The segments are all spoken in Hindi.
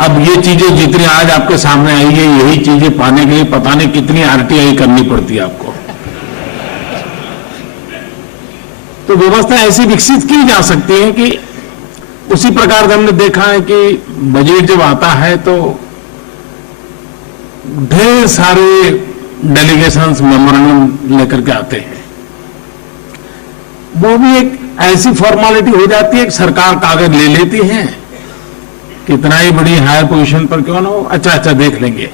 अब ये चीजें जितनी आज आपके सामने आई है, यही चीजें पाने के लिए पता नहीं कितनी आरटीआई करनी पड़ती है आपको। तो व्यवस्था ऐसी विकसित की जा सकती है कि उसी प्रकार से हमने देखा है कि बजट जब आता है तो ढेर सारे डेलीगेशंस मेमोरेंडम लेकर के आते हैं। वो भी एक ऐसी फॉर्मेलिटी हो जाती है कि सरकार कागज ले लेती है, कितना ही बड़ी हायर पोजीशन पर क्यों ना हो, अच्छा देख लेंगे,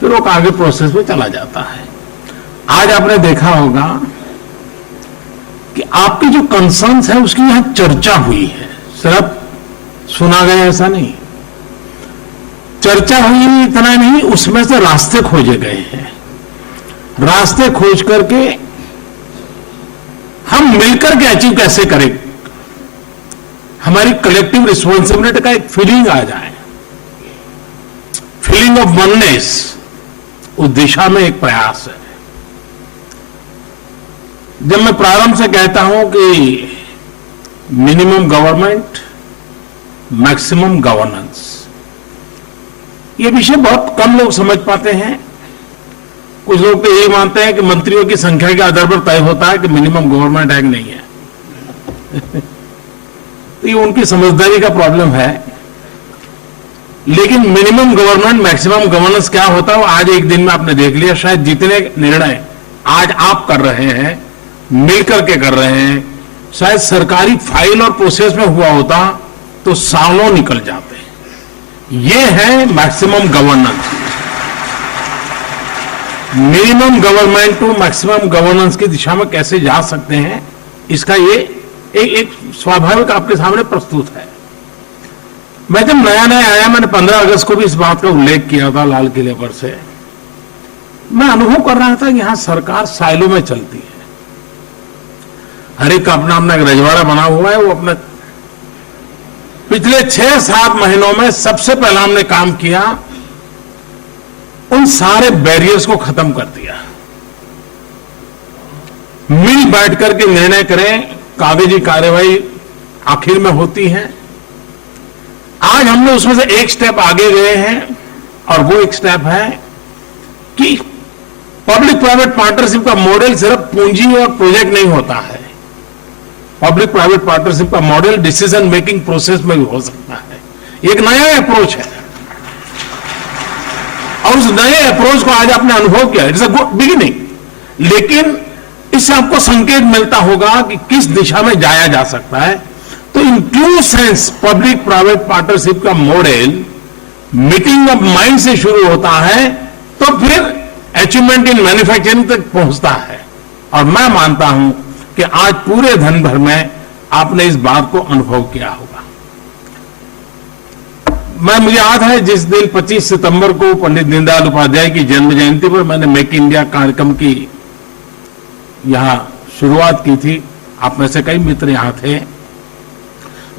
फिर वो आगे प्रोसेस में चला जाता है। आज आपने देखा होगा कि आपके जो कंसर्न्स है उसकी यहां चर्चा हुई है, सिर्फ सुना गया ऐसा नहीं, चर्चा हुई, इतना नहीं, उसमें से रास्ते खोजे गए हैं। रास्ते खोज करके हम मिलकर के अचीव कैसे करें, हमारी कलेक्टिव रिस्पॉन्सिबिलिटी का एक फीलिंग आ जाए, फीलिंग ऑफ वननेस, उस दिशा में एक प्रयास है। जब मैं प्रारंभ से कहता हूं कि मिनिमम गवर्नमेंट मैक्सिमम गवर्नेंस, ये विषय बहुत कम लोग समझ पाते हैं। कुछ लोग तो यही मानते हैं कि मंत्रियों की संख्या के आधार पर तय होता है कि मिनिमम गवर्नमेंट एक्ट नहीं है। तो ये उनकी समझदारी का प्रॉब्लम है। लेकिन मिनिमम गवर्नमेंट मैक्सिमम गवर्नेंस क्या होता है वो आज एक दिन में आपने देख लिया। शायद जितने निर्णय आज आप कर रहे हैं, मिलकर के कर रहे हैं, शायद सरकारी फाइल और प्रोसेस में हुआ होता तो सालों निकल जाते। ये है maximum governance. Minimum government to maximum governance की दिशा में कैसे जा सकते हैं, इसका ये एक स्वाभाविक आपके सामने प्रस्तुत है। मैं जब नया आया, मैंने 15 अगस्त को भी इस बात का उल्लेख किया था लाल किले पर से। मैं अनुभव कर रहा था कि यहां सरकार साइलो में चलती है, हर एक का अपना अपना एक रजवाड़ा बना हुआ है। वो अपने पिछले 6-7 महीनों में सबसे पहला हमने काम किया, उन सारे बैरियर्स को खत्म कर दिया। मिल बैठ करके निर्णय करें, कागजी कार्यवाही आखिर में होती है। आज हमने उसमें से एक स्टेप आगे गए हैं, और वो एक स्टेप है कि पब्लिक प्राइवेट पार्टनरशिप का मॉडल सिर्फ पूंजी और प्रोजेक्ट नहीं होता है। पब्लिक प्राइवेट पार्टनरशिप का मॉडल डिसीजन मेकिंग प्रोसेस में भी हो सकता है। एक नया अप्रोच है, और उस नए अप्रोच को आज आपने अनुभव किया। इट्स अ गुड बिगिनिंग, लेकिन इससे आपको संकेत मिलता होगा कि किस दिशा में जाया जा सकता है। तो in true sense public private partnership का मॉडल मीटिंग ऑफ माइंड से शुरू होता है, तो फिर अचीवमेंट इन मैन्युफैक्चरिंग तक पहुंचता है। और मैं मानता हूं कि आज पूरे धन भर में आपने इस बात को अनुभव किया होगा। मुझे याद है जिस दिन 25 सितंबर को पंडित दीनदयाल उपाध्याय की जन्म जयंती पर मैंने मेक इंडिया कार्यक्रम की यहां शुरुआत की थी, आप में से कई मित्र यहां थे।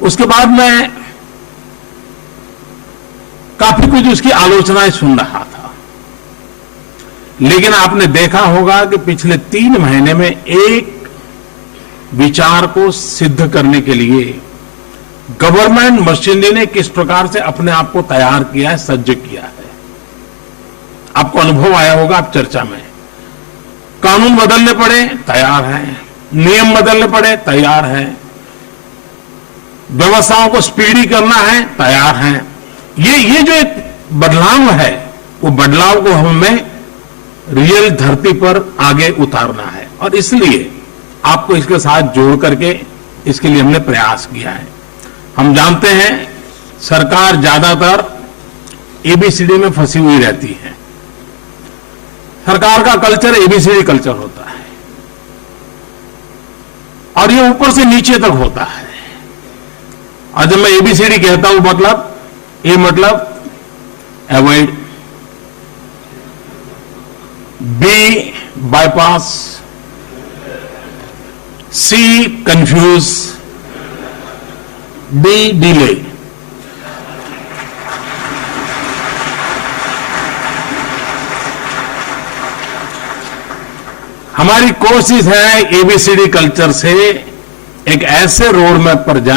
उसके बाद मैं काफी कुछ उसकी आलोचनाएं सुन रहा था, लेकिन आपने देखा होगा कि पिछले 3 महीने में एक विचार को सिद्ध करने के लिए गवर्नमेंट मशीनरी ने किस प्रकार से अपने आप को तैयार किया है, सज्ज किया है। आपको अनुभव आया होगा, आप चर्चा में कानून बदलने पड़े तैयार है, नियम बदलने पड़े तैयार है, व्यवस्थाओं को स्पीडी करना है तैयार है। ये जो एक बदलाव है, वो बदलाव को हमें रियल धरती पर आगे उतारना है, और इसलिए आपको इसके साथ जोड़ करके इसके लिए हमने प्रयास किया है। हम जानते हैं सरकार ज्यादातर एबीसीडी में फंसी हुई रहती है। सरकार का कल्चर एबीसीडी कल्चर होता है, और ये ऊपर से नीचे तक होता है। और जब मैं एबीसीडी कहता हूं, मतलब अवॉइड, बी बाईपास, सी कंफ्यूज, डी डिले। हमारी कोशिश है एबीसीडी कल्चर से एक ऐसे रोड मैप पर जाए